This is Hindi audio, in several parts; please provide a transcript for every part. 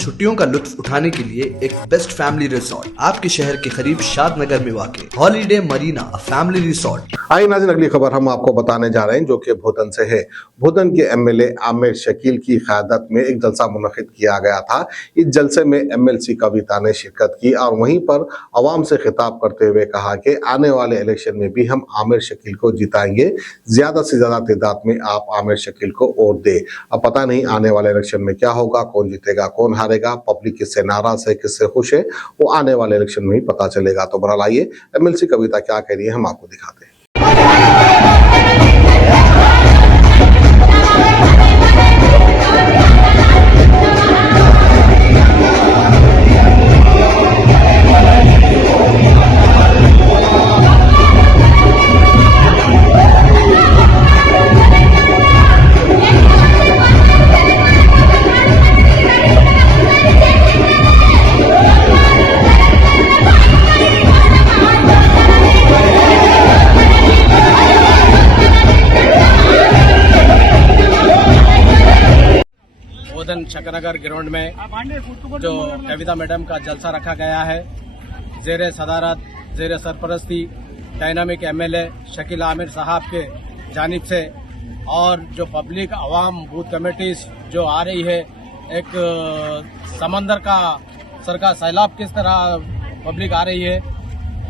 छुट्टियों का लुत्फ उठाने के लिए एक बेस्ट फैमिली रिसोर्ट आपके शहर के करीब शादनगर में वाक़ हॉलीडे मरीना फैमिली रिसोर्ट। आइए नाज़रीन, अगली खबर हम आपको बताने जा रहे हैं जो कि भोदन से है। भोदन के एमएलए आमिर शकील की क़यादत में एक जलसा मुनक़िद किया गया था। इस जलसे में एमएलसी कविता ने शिरकत की और वहीं पर आवाम से खिताब करते हुए कहा कि आने वाले इलेक्शन में भी हम आमिर शकील को जिताएंगे, ज्यादा से ज्यादा तादाद में आप आमिर शकील को वोट दे। अब पता नहीं आने वाले इलेक्शन में क्या होगा, कौन जीतेगा कौन हारेगा, पब्लिक किससे नाराज है किससे खुश है, वो आने वाले इलेक्शन में ही पता चलेगा। तो बहरहाल आइए एमएलसी कविता क्या कह रही है हम आपको दिखाते हैं। शकरनगर ग्राउंड में जो कविता मैडम का जलसा रखा गया है, ज़ेरे सदारत ज़ेरे सरपरस्ती डायनामिक एमएलए शकील आमिर साहब के जानिब से, और जो पब्लिक आवाम बूथ कमेटीज जो आ रही है, एक समंदर का सर का सैलाब किस तरह पब्लिक आ रही है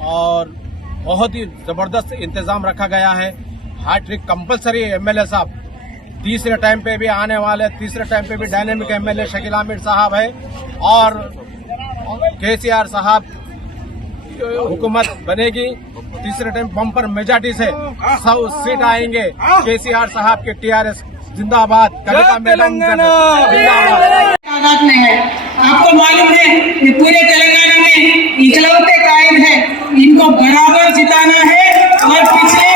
और बहुत ही ज़बरदस्त इंतज़ाम रखा गया है। हार्ट ट्रिक कंपलसरी एमएलए साहब तीसरे टाइम पे भी आने वाले, तीसरे टाइम पे भी डायनेमिक एमएलए शकील आमिर साहब है और केसीआर साहब हुकूमत बनेगी। तीसरे टाइम बम्पर मेजॉरिटी से 100 सीट आएंगे। केसीआर साहब के टीआरएस जिंदाबाद, कविता मैडम जिंदाबाद। तादाद में है, आपको मालूम है ये पूरे तेलंगाना में इकलौते कायद है, इनको बराबर जिताना है और पिछली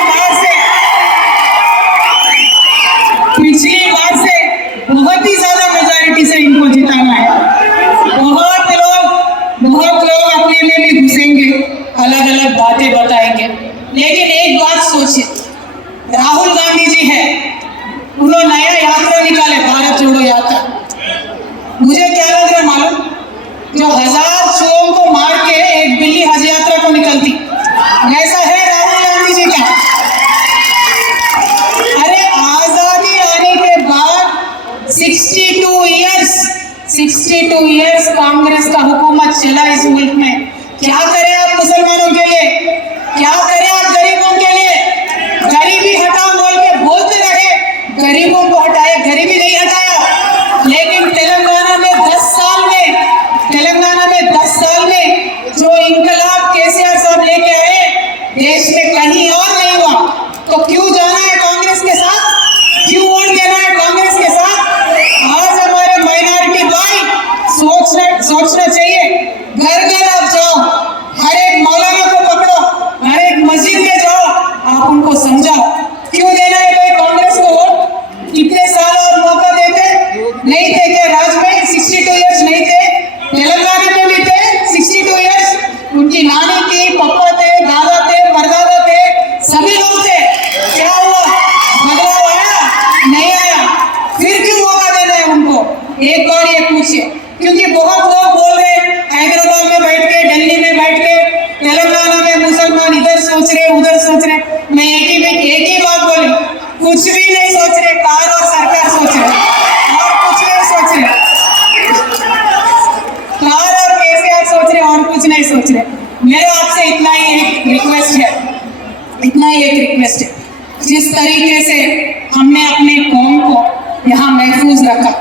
बार से बहुत ही ज्यादा मेजॉरिटी से इनको जिताना है। बहुत लोग अपने में भी घुसेंगे, अलग अलग बातें बताएंगे, लेकिन एक बात सोचिए, राहुल गांधी जी है, उन्होंने नया यात्रा निकाले, भारत जोड़ो यात्रा। मुझे क्या लग रहा है मालूम, जो 1000 चूहों को मार के एक बिल्ली हज यात्रा को निकलती, ऐसा है राहुल गांधी जी का। अरे आजादी आने के बाद 62 इयर्स कांग्रेस का हुकूमत चला इस मुल्क में। क्या करें आप मुसलमानों के लिए, क्या करें आप गरीबों के लिए? गरीबी हटाओ बोल के बोलते रहे, गरीबों को हटाए, गरीबी नहीं हटाया। लेकिन तेलंगाना में 10 साल में जो इनकलाब केसीआर साहब लेके आए, देश में कहीं और नहीं हुआ। तो क्यों जाना है कांग्रेस के साथ, क्यों वोट देना है कांग्रेस के साथ? आज हमारे माइनॉरिटी भाई सोचना चाहिए। घर घर आप जाओ, हर एक मौलाना को पकड़ो, हर एक मस्जिद में जाओ, आप उनको समझाओ क्यों देना है भाई कांग्रेस को वोट। कितने साल और मौका देते नहीं थे क्या? राज में 62 इयर्स नहीं थे, तेलंगाना में भी थे 62 इयर्स। उनकी नानी थी, पापा थे, दादा थे, परदादा थे, सभी लोग थे। क्या हुआ? बदलाव आया? नहीं आया। फिर क्यों मौका देना है उनको? एक बार ये पूछिए, क्योंकि बहुत लोग बोल रहे हैं हैदराबाद में बैठ के, दिल्ली में बैठ के, तेलंगाना में मुसलमान इधर सोच रहे उधर सोच रहे। मैं एक ही बात बोली, कुछ भी नहीं सोच रहे, कार और सरकार सोच रहे और कुछ नहीं सोच रहे। कार और केसीआर सोच रहे और कुछ नहीं सोच रहे। मेरे आपसे इतना ही एक रिक्वेस्ट है, जिस तरीके से हमने अपने कौम को यहाँ महफूज रखा,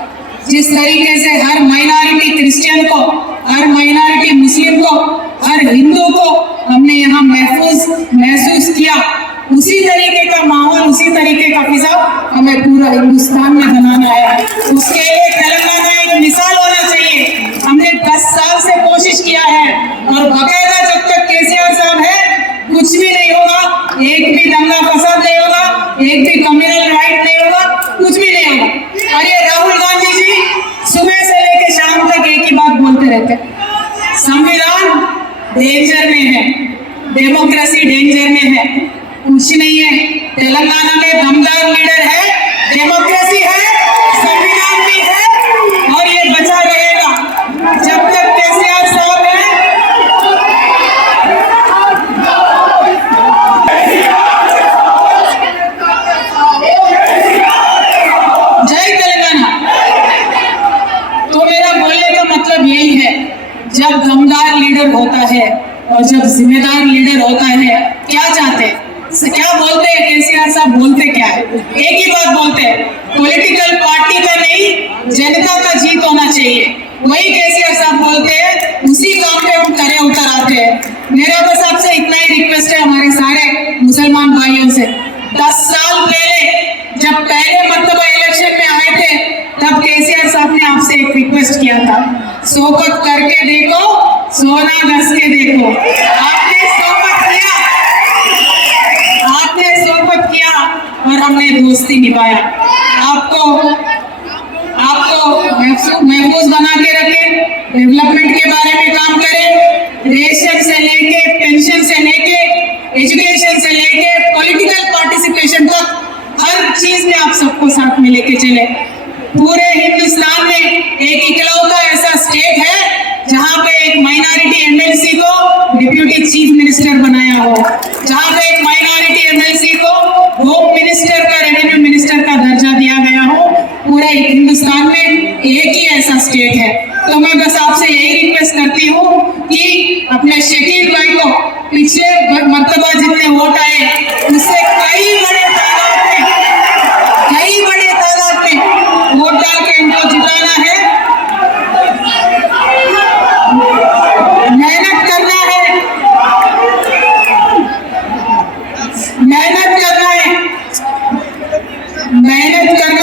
जिस तरीके से हर माइनॉरिटी क्रिश्चियन को, हर माइनॉरिटी मुस्लिम को, हर हिंदू को हमने यहाँ महसूस किया, उसी तरीके का माहौल, उसी तरीके का फिजा हमें पूरा हिंदुस्तान में बनाना है। उसके लिए तेलंगाना एक मिसाल होना चाहिए। हमने 10 साल से कोशिश किया है और बाकायदा जब तक केसीआर साहब है कुछ भी नहीं होगा, एक भी दंगा फसाद नहीं होगा, एक भी कम्युनल राइट नहीं होगा, कुछ भी नहीं होगा। और ये राहुल गांधी जी सुबह से लेकर जब दमदार लीडर होता है और जब जिम्मेदार लीडर होता है, क्या चाहते हैं, क्या बोलते हैं केसीआर साहब, बोलते क्या है, एक ही बात बोलते हैं, पॉलिटिकल पार्टी का नहीं जनता का जीत होना चाहिए। वही केसीआर साहब बोलते हैं, उसी काम पे हम खरे उतर आते हैं। मेरा बस आपसे इतना ही रिक्वेस्ट है हमारे सारे मुसलमान भाइयों से, 10 साल पहले जब पहले मर्तबा इलेक्शन में आए थे तब केसीआर साहब ने आपसे एक रिक्वेस्ट किया था, सोबत करके देखो, सोना घस के देखो। आपने सोबत किया, आपने सोबत किया और हमने दोस्ती निभाया। आपको महफूज बना के रखें, डेवलपमेंट के बारे में काम करें, रेशन से लेके पेंशन से लेके एजुकेशन से लेके पॉलिटिकल पार्टिसिपेशन तक हर चीज में आप सबको साथ में लेके चले। पूरे हिंदुस्तान में एक इकलौता ऐसा स्टेट है जहां पे एक माइनॉरिटी एमएलसी को डिप्यूटी चीफ मिनिस्टर बनाया हो, जहां पे एक माइनॉरिटी एमएलसी को होम मिनिस्टर का, रेवेन्यू मिनिस्टर का दर्जा दिया गया हो। पूरे हिंदुस्तान में एक ही ऐसा स्टेट है। तो मैं बस आपसे यही रिक्वेस्ट करती हूँ कि अपने शकील भाई को पिछले मर्तबा जितने वोट आए उससे कई बड़े तादाद में वोट डाल के इनको जिताना है, मेहनत करना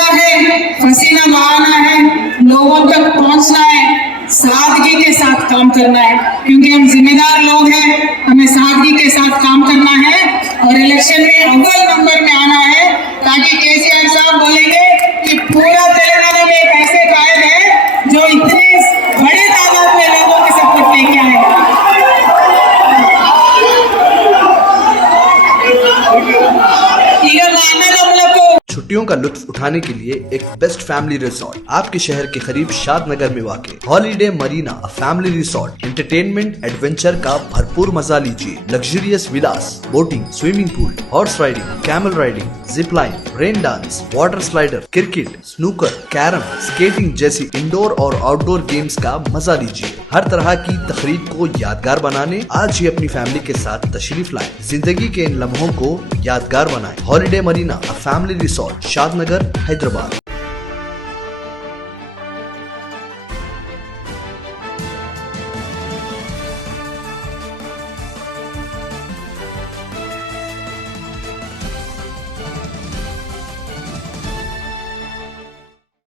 है, पसीना बहाना है, लोगों तक पहुंचना है, सादगी के साथ काम करना है, क्योंकि हम जिम्मेदार लोग हैं, हमें सादगी के साथ काम करना है और इलेक्शन में अव्वल नंबर में आना है, ताकि केसीआर साहब बोलेंगे कि पूरा तेलंगाना में एक ऐसे कायद है जो इतने बड़े तादाद में लोगों के सपोर्ट लेके आएगा। छुट्टियों का लुत्फ उठाने के लिए एक बेस्ट फैमिली रिसोर्ट आपके शहर के करीब शादनगर में वाक़ holiday marina, family resort. Entertainment adventure का भरपूर मजा लीजिए। Luxurious villas, boating, swimming pool, horse riding, camel riding, zip line, rain dance, water slider, cricket, snooker, carrom, skating जैसी इंडोर और आउटडोर गेम्स का मजा लीजिए। हर तरह की तकरीब को यादगार बनाने आज ही अपनी फैमिली के साथ तशरीफ लाएं। जिंदगी के इन लम्हों को यादगार बनाएं। Holiday marina, family resort, Shadnagar, Hyderabad.